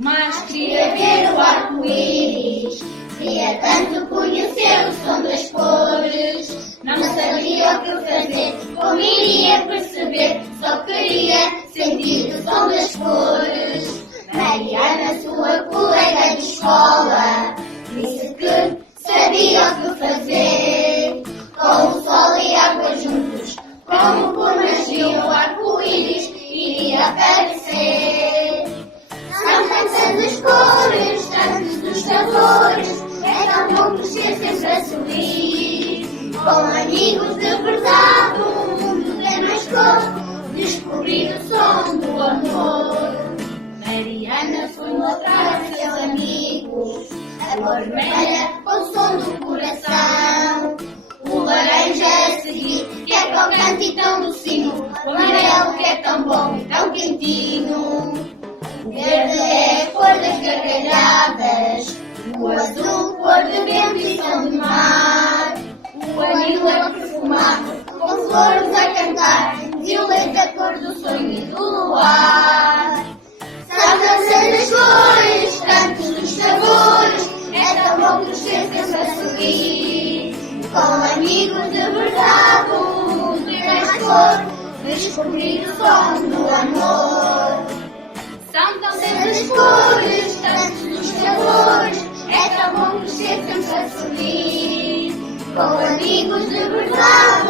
Mas queria ver o arco-íris, queria tanto conhecer o som das cores. Não sabia o que fazer, como iria perceber, só queria sentir o som das cores. Mariana, sua colega de escola, disse que sabia o que fazer. Com o sol e a água juntos, como por magia o arco-íris iria aparecer. São tantas as cores, tantos os sabores, é tão bom crescer sempre a sorrir. Com amigos de verdade o mundo tem mais cor, descobrir o som do amor. Mariana foi mostrar a seus amigos a cor vermelha com o som do coração. O laranja a seguir, que é crocante e tão docinho. O amarelo que é tão bom e tão quentinho. O verde é a cor das gargalhadas. O azul, cor de vento e som de mar. O anil é perfumado, com flores a cantar. Violeta, a cor do sonho e do luar. São tantas as cores, tantos os sabores, é tão bom crescer sempre a sorrir. Com amigos de verdade o mundo tem mais cor, descobrir o som do amor. São tantas as cores, tantos os sabores, é tão bom crescer sempre a sorrir. Com amigos de verdade